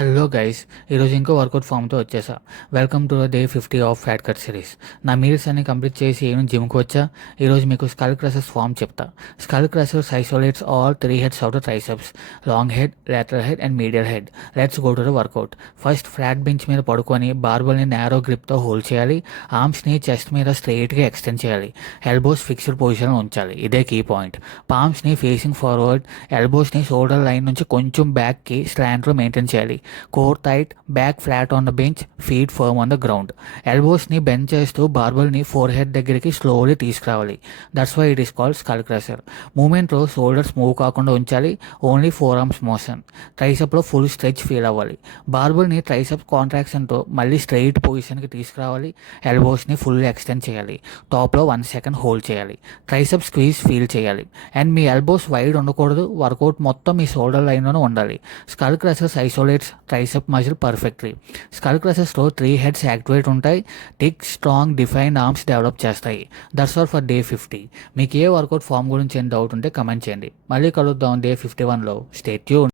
Hello guys, ఈరోజు ఇంకో workout ఫామ్తో వచ్చేసా. Welcome to day 50 of fat cut series. నా మీల్స్ అన్ని కంప్లీట్ చేసి నేను జిమ్కి వచ్చా. ఈరోజు మీకు స్కల్ క్రషర్స్ ఫామ్ చెప్తా. Skull crushers isolates all 3 heads of the triceps, long head, lateral head and medial head. Let's go to the workout. First flat bench మీద పడుకొని బార్బల్ని నేరో గ్రిప్తో హోల్డ్ చేయాలి. ఆర్మ్స్ని చెస్ట్ మీద స్ట్రెయిట్గా ఎక్స్టెండ్ చేయాలి. ఎల్బోస్ ఫిక్స్డ్ పొజిషన్లో ఉంచాలి. ఇదే కీ పాయింట్. పామ్స్ని ఫేసింగ్ ఫార్వర్డ్, ఎల్బోస్ని షోల్డర్ లైన్ నుంచి కొంచెం బ్యాక్కి స్లాంట్లో మెయింటైన్ చేయాలి. Core tight, back flat on the bench, feet firm on the ground. ఎల్బోస్ని బెండ్ చేస్తూ బార్బల్ని ఫోర్ హెడ్ దగ్గరికి స్లోలీ తీసుకురావాలి. That's why it is called skull crusher. మూమెంట్లో షోల్డర్స్ మూవ్ కాకుండా ఉంచాలి. Only forearms motion. ట్రైసెప్లో ఫుల్ స్ట్రెచ్ ఫీల్ అవ్వాలి. బార్బల్ని ట్రైసెప్ కాంట్రాక్షన్తో మళ్ళీ స్ట్రైట్ పొజిషన్కి తీసుకురావాలి. ఎల్బోస్ని ఫుల్ ఎక్స్టెండ్ చేయాలి. టాప్లో 1 సెకండ్ హోల్డ్ చేయాలి. ట్రైసెప్ స్క్వీజ్ ఫీల్ చేయాలి. అండ్ మీ ఎల్బోస్ వైడ్ ఉండకూడదు. వర్కౌట్ మొత్తం మీ షోల్డర్ లైన్లోనే ఉండాలి. Skull crushers isolates tricep muscle perfectly. Skull క్రషర్స్లో 3 హెడ్స్ యాక్టివేట్ ఉంటాయి. Thick strong defined arms develop చేస్తాయి. That's all for day 50. మీకు ఏ వర్కౌట్ ఫామ్ గురించి ఏం డౌట్ ఉంటే కమెంట్ చేయండి. మళ్ళీ కలుద్దాం డే 51లో. Stay tune.